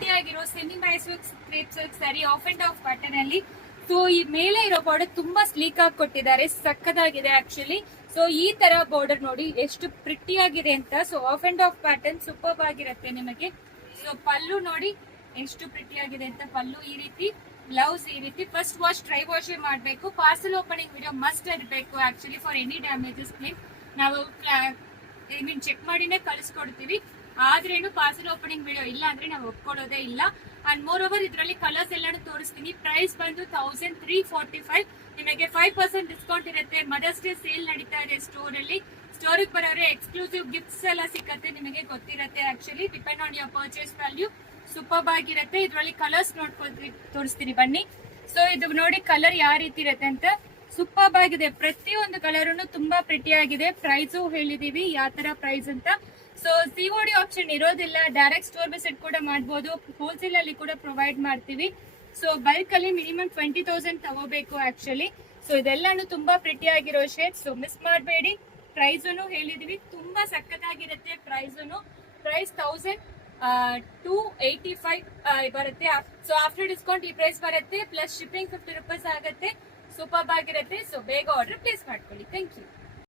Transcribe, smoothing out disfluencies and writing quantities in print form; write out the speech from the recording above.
Pretty ಆಗಿರೋ semi Mysore crepe silk sari of and of pattern ಅಲ್ಲಿ. So ಈ ಮೇಲೆ ಇರೋ ಬಾರ್ಡರ್ ತುಂಬಾ ಸ್ಲೀಕ್ ಆಗಿ ಕೊಟ್ಟಿದ್ದಾರೆ, ಸಕ್ಕದಾಗಿದೆ ಆಕ್ಚುಲಿ. ಸೊ ಈ ತರ ಬಾರ್ಡರ್ ನೋಡಿ ಎಷ್ಟು ಪ್ರಿಟಿ ಆಗಿದೆ ಅಂತ. So of and of pattern super ಆಗಿರುತ್ತೆ ನಿಮಗೆ. ಸೊ ಪಲ್ಲು ನೋಡಿ ಎಷ್ಟು ಪ್ರಿಟಿ ಆಗಿದೆ ಅಂತ. ಪಲ್ಲು ಈ ರೀತಿ, ಬ್ಲೌಸ್ ಈ ರೀತಿ. ಫಸ್ಟ್ ವಾಶ್ ಟ್ರೈ ವಾಶ್ ಮಾಡಬೇಕು. ಪಾರ್ಸಲ್ ಓಪನಿಂಗ್ ವಿಡಿಯೋ ಮಸ್ಟ್ ಇರಬೇಕು actually for any damages clean. ನಾವು ಚೆಕ್ ಮಾಡಿನೇ ಕಳಿಸ್ಕೊಡ್ತೀವಿ. ಆದ್ರೇನು ಪಾರ್ಸಲ್ ಓಪನಿಂಗ್ ವಿಡಿಯೋ ಇಲ್ಲ ಅಂದ್ರೆ ನಾವು ಒಪ್ಕೊಳ್ಳೋದೇ ಇಲ್ಲ. ಅಂಡ್ ಮೋರ್ ಓವರ್ ಇದರಲ್ಲಿ ಕಲರ್ಸ್ ಎಲ್ಲಾನು ತೋರಿಸ್ತೀನಿ. ಪ್ರೈಸ್ ಬಂದು 1345. ನಿಮಗೆ 5% ಡಿಸ್ಕೌಂಟ್ ಇರುತ್ತೆ. ಮದರ್ಸ್ ಡೇ ಸೇಲ್ ನಡೀತಾ ಇದೆ ಸ್ಟೋರ್ ಅಲ್ಲಿ. ಸ್ಟೋರಿಗೆ ಬರೋರೆ ಎಕ್ಸ್ಕ್ಲೂಸಿವ್ ಗಿಫ್ಟ್ಸ್ ಎಲ್ಲ ಸಿಕ್ಕತ್ತೆ, ನಿಮಗೆ ಗೊತ್ತಿರುತ್ತೆ actually. Depend on your purchase value. Super ಆಗಿರುತ್ತೆ. ಇದರಲ್ಲಿ ಕಲರ್ಸ್ ನೋಡ್ಕೊಳ್ತೀವಿ, ತೋರಿಸ್ತೀನಿ ಬನ್ನಿ. ಸೊ ಇದು ನೋಡಿ ಕಲರ್ ಯಾವ ರೀತಿ ಇರುತ್ತೆ ಅಂತ. ಸೂಪರ್ ಆಗಿದೆ, ಪ್ರತಿಯೊಂದು ಕಲರ್ ತುಂಬಾ ಪ್ರಿಟಿ ಆಗಿದೆ. ಪ್ರೈಸು ಹೇಳಿದೀವಿ ಯಾವ ತರ ಪ್ರೈಸ್ ಅಂತ. ಸೊ ಸಿಒಡಿ ಆಪ್ಷನ್ ಇರೋದಿಲ್ಲ, ಡೈರೆಕ್ಟ್ ಸ್ಟೋರ್ ವಿಸಿಟ್ ಕೂಡ ಮಾಡಬಹುದು. ಹೋಲ್ಸೇಲ್ ಅಲ್ಲಿ ಕೂಡ ಪ್ರೊವೈಡ್ ಮಾಡ್ತೀವಿ. ಸೊ ಬಲ್ಕ್ ಅಲ್ಲಿ ಮಿನಿಮಮ್ 20,000 ತಗೋಬೇಕು ಆಕ್ಚುಲಿ. ಸೊ ಇದೆಲ್ಲಾನು ತುಂಬಾ ಪ್ರಿಟಿ ಆಗಿರೋ ಶೇಡ್. ಸೊ ಮಿಸ್ ಮಾಡಬೇಡಿ. ಪ್ರೈಸನ್ನು ಹೇಳಿದೀವಿ, ತುಂಬಾ ಸಕ್ಕತ್ತಾಗಿರುತ್ತೆ. ಪ್ರೈಸ್ 1285 ಬರುತ್ತೆ. ಸೊ ಆಫ್ಟರ್ ಡಿಸ್ಕೌಂಟ್ ಈ ಪ್ರೈಸ್ ಬರುತ್ತೆ, ಪ್ಲಸ್ ಶಿಪ್ಪಿಂಗ್ 50 ರೂಪೀಸ್ ಆಗುತ್ತೆ. ಸೂಪರ್ ಆಗಿರುತ್ತೆ. ಸೊ ಬೇಗ ಆರ್ಡರ್ ಪ್ಲೇಸ್ ಮಾಡ್ಕೊಳ್ಳಿ. Thank you.